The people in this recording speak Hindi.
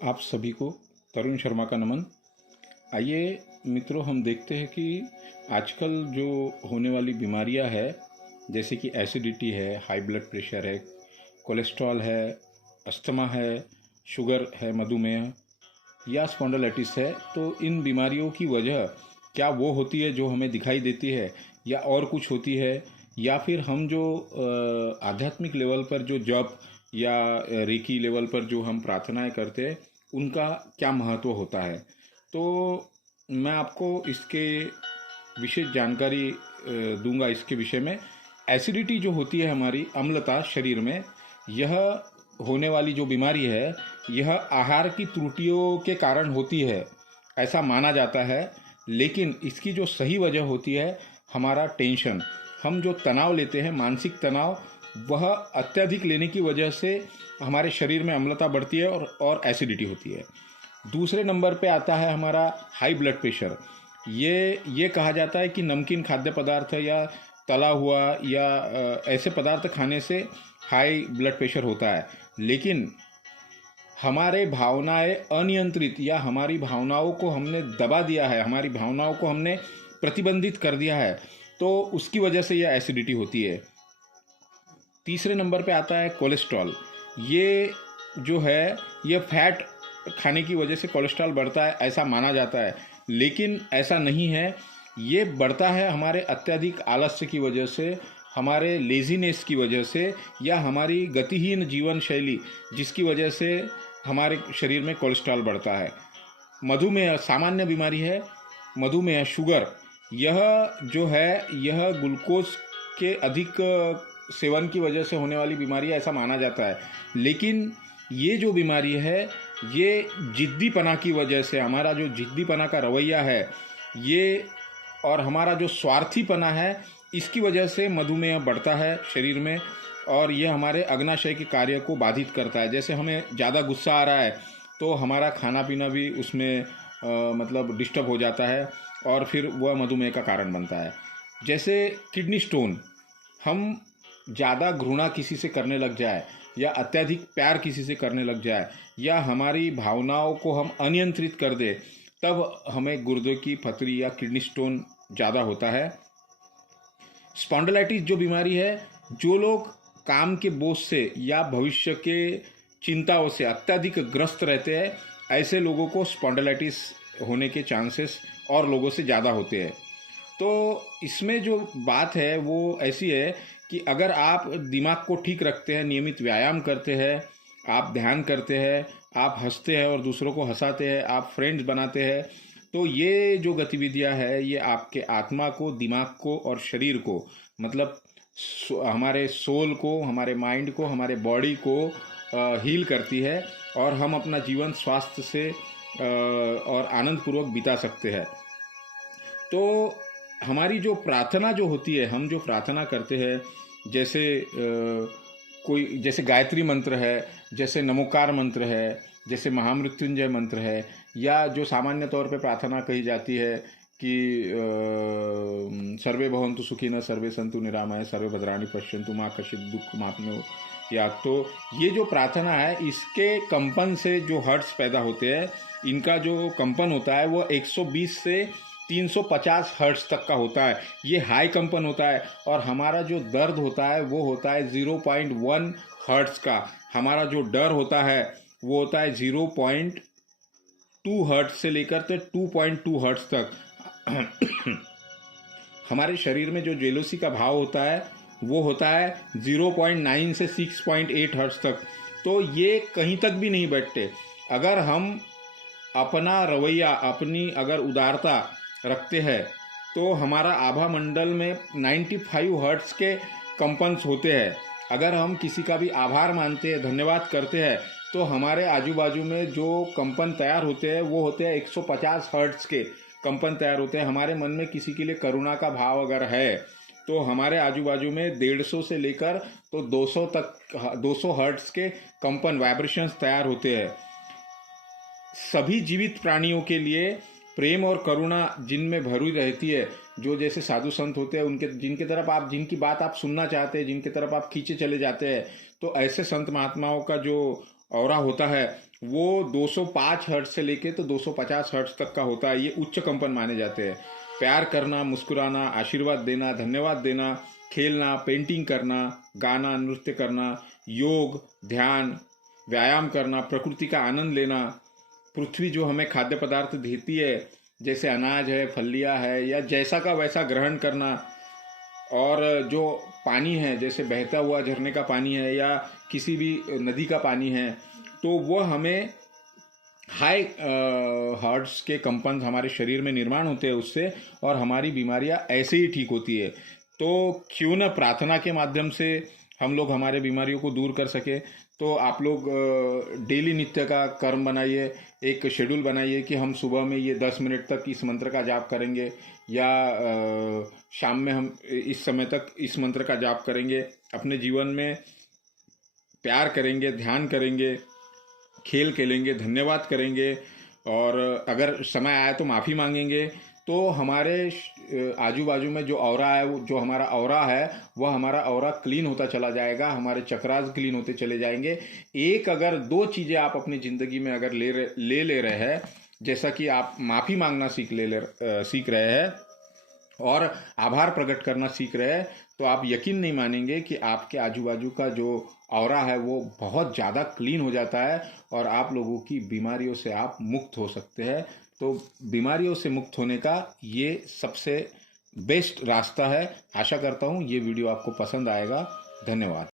आप सभी को तरुण शर्मा का नमन। आइए मित्रों, हम देखते हैं कि आजकल जो होने वाली बीमारियां है, जैसे कि एसिडिटी है, हाई ब्लड प्रेशर है, कोलेस्ट्रॉल है, अस्थमा है, शुगर है, मधुमेह या स्पॉन्डिलाइटिस है, तो इन बीमारियों की वजह क्या वो होती है जो हमें दिखाई देती है, या और कुछ होती है, या फिर हम जो आध्यात्मिक लेवल पर जो जप या रेकी लेवल पर जो हम प्रार्थनाएं करते हैं उनका क्या महत्व होता है। तो मैं आपको इसके विशेष जानकारी दूंगा इसके विषय में। एसिडिटी जो होती है, हमारी अम्लता शरीर में, यह होने वाली जो बीमारी है, यह आहार की त्रुटियों के कारण होती है ऐसा माना जाता है। लेकिन इसकी जो सही वजह होती है, हमारा टेंशन, हम जो तनाव लेते हैं, मानसिक तनाव, वह अत्यधिक लेने की वजह से हमारे शरीर में अम्लता बढ़ती है और एसिडिटी होती है। दूसरे नंबर पे आता है हमारा हाई ब्लड प्रेशर। ये कहा जाता है कि नमकीन खाद्य पदार्थ या तला हुआ या ऐसे पदार्थ खाने से हाई ब्लड प्रेशर होता है। लेकिन हमारे भावनाएं अनियंत्रित, या हमारी भावनाओं को हमने दबा दिया है, हमारी भावनाओं को हमने प्रतिबंधित कर दिया है, तो उसकी वजह से यह एसिडिटी होती है। तीसरे नंबर पे आता है कोलेस्ट्रॉल। ये जो है, ये फैट खाने की वजह से कोलेस्ट्रॉल बढ़ता है ऐसा माना जाता है, लेकिन ऐसा नहीं है। ये बढ़ता है हमारे अत्यधिक आलस्य की वजह से, हमारे लेजीनेस की वजह से, या हमारी गतिहीन जीवन शैली जिसकी वजह से हमारे शरीर में कोलेस्ट्रॉल बढ़ता है। मधुमेह सामान्य बीमारी है। मधुमेह, शुगर, यह जो है, यह ग्लूकोज के अधिक सेवन की वजह से होने वाली बीमारी है ऐसा माना जाता है। लेकिन ये जो बीमारी है, ये जिद्दीपना की वजह से, हमारा जो जिद्दीपना का रवैया है ये, और हमारा जो स्वार्थीपना है, इसकी वजह से मधुमेह बढ़ता है शरीर में, और ये हमारे अग्नाशय के कार्य को बाधित करता है। जैसे हमें ज़्यादा गुस्सा आ रहा है तो हमारा खाना पीना भी उसमें मतलब डिस्टर्ब हो जाता है, और फिर वह मधुमेह का कारण बनता है। जैसे किडनी स्टोन, हम ज़्यादा घृणा किसी से करने लग जाए, या अत्यधिक प्यार किसी से करने लग जाए, या हमारी भावनाओं को हम अनियंत्रित कर दे, तब हमें गुर्दे की पथरी या किडनी स्टोन ज़्यादा होता है। स्पॉन्डिलाइटिस जो बीमारी है, जो लोग काम के बोझ से या भविष्य के चिंताओं से अत्यधिक ग्रस्त रहते हैं, ऐसे लोगों को स्पॉन्डिलाइटिस होने के चांसेस और लोगों से ज़्यादा होते हैं। तो इसमें जो बात है वो ऐसी है कि अगर आप दिमाग को ठीक रखते हैं, नियमित व्यायाम करते हैं, आप ध्यान करते हैं, आप हंसते हैं और दूसरों को हंसाते हैं, आप फ्रेंड्स बनाते हैं, तो ये जो गतिविधियां है, ये आपके आत्मा को, दिमाग को और शरीर को, मतलब हमारे सोल को, हमारे माइंड को, हमारे बॉडी को हील करती है, और हम अपना जीवन स्वास्थ्य से और आनंदपूर्वक बिता सकते हैं। तो हमारी जो प्रार्थना जो होती है, हम जो प्रार्थना करते हैं, जैसे जैसे गायत्री मंत्र है, जैसे नमोकार मंत्र है, जैसे महामृत्युंजय मंत्र है, या जो सामान्य तौर पे प्रार्थना कही जाती है कि सर्वे भवन्तु सुखिनः, सर्वे सन्तु निरामय, सर्वे भद्राणि पश्यन्तु, मा कश्चित् दुःखमाप्नुयात्। या तो ये जो प्रार्थना है, इसके कंपन से जो हर्ट्स पैदा होते हैं, इनका जो कंपन होता है वो 120 से 350 हर्ट्ज तक का होता है। ये हाई कंपन होता है। और हमारा जो दर्द होता है वो होता है 0.1 हर्ट्ज का। हमारा जो डर होता है वो होता है 0.2 हर्ट्ज से लेकर के 2.2 हर्ट्ज तक। हमारे शरीर में जो जेलोसी का भाव होता है वो होता है 0.9 से 6.8 हर्ट्ज तक। तो ये कहीं तक भी नहीं बैठते। अगर हम अपना रवैया, अपनी अगर उदारता रखते हैं, तो हमारा आभा मंडल में 95 हर्ट्ज के कंपन्स होते हैं। अगर हम किसी का भी आभार मानते हैं, धन्यवाद करते हैं, तो हमारे आजू बाजू में जो कंपन तैयार होते हैं वो होते हैं 150 हर्ट्ज के कंपन तैयार होते हैं। हमारे मन में किसी के लिए करुणा का भाव अगर है, तो हमारे आजू बाजू में 150 से लेकर तो 200 तक, 200 हर्ट्ज के कंपन, वाइब्रेशंस तैयार होते हैं। सभी जीवित प्राणियों के लिए प्रेम और करुणा जिनमें भरी रहती है, जो जैसे साधु संत होते हैं, उनके जिनके तरफ आप, जिनकी बात आप सुनना चाहते हैं, जिनके तरफ आप खींचे चले जाते हैं, तो ऐसे संत महात्माओं का जो ऑरा होता है वो 205 हर्ट्ज से लेके तो 250 हर्ट्ज तक का होता है। ये उच्च कंपन माने जाते हैं। प्यार करना, मुस्कुराना, आशीर्वाद देना, धन्यवाद देना, खेलना, पेंटिंग करना, गाना, नृत्य करना, योग, ध्यान, व्यायाम करना, प्रकृति का आनंद लेना, पृथ्वी जो हमें खाद्य पदार्थ देती है जैसे अनाज है, फलियां है, या जैसा का वैसा ग्रहण करना, और जो पानी है जैसे बहता हुआ झरने का पानी है या किसी भी नदी का पानी है, तो वो हमें हाई हार्ट्स के कंपन हमारे शरीर में निर्माण होते हैं उससे, और हमारी बीमारियां ऐसे ही ठीक होती है। तो क्यों न प्रार्थना के माध्यम से हम लोग हमारे बीमारियों को दूर कर सके। तो आप लोग डेली नित्य का कर्म बनाइए, एक शेड्यूल बनाइए कि हम सुबह में ये 10 मिनट तक इस मंत्र का जाप करेंगे, या शाम में हम इस समय तक इस मंत्र का जाप करेंगे। अपने जीवन में प्यार करेंगे, ध्यान करेंगे, खेल खेलेंगे, धन्यवाद करेंगे, और अगर समय आया तो माफ़ी मांगेंगे। तो हमारे आजू बाजू में जो ऑरा है, वो जो हमारा ऑरा है, वह हमारा ऑरा क्लीन होता चला जाएगा, हमारे चक्रास क्लीन होते चले जाएंगे। एक अगर 2 चीज़ें आप अपनी ज़िंदगी में अगर ले रहे हैं, जैसा कि आप माफ़ी मांगना सीख रहे हैं और आभार प्रकट करना सीख रहे हैं, तो आप यकीन नहीं मानेंगे कि आपके आजू बाजू का जो ऑरा है वो बहुत ज़्यादा क्लीन हो जाता है, और आप लोगों की बीमारियों से आप मुक्त हो सकते हैं। तो बीमारियों से मुक्त होने का ये सबसे बेस्ट रास्ता है। आशा करता हूँ ये वीडियो आपको पसंद आएगा। धन्यवाद।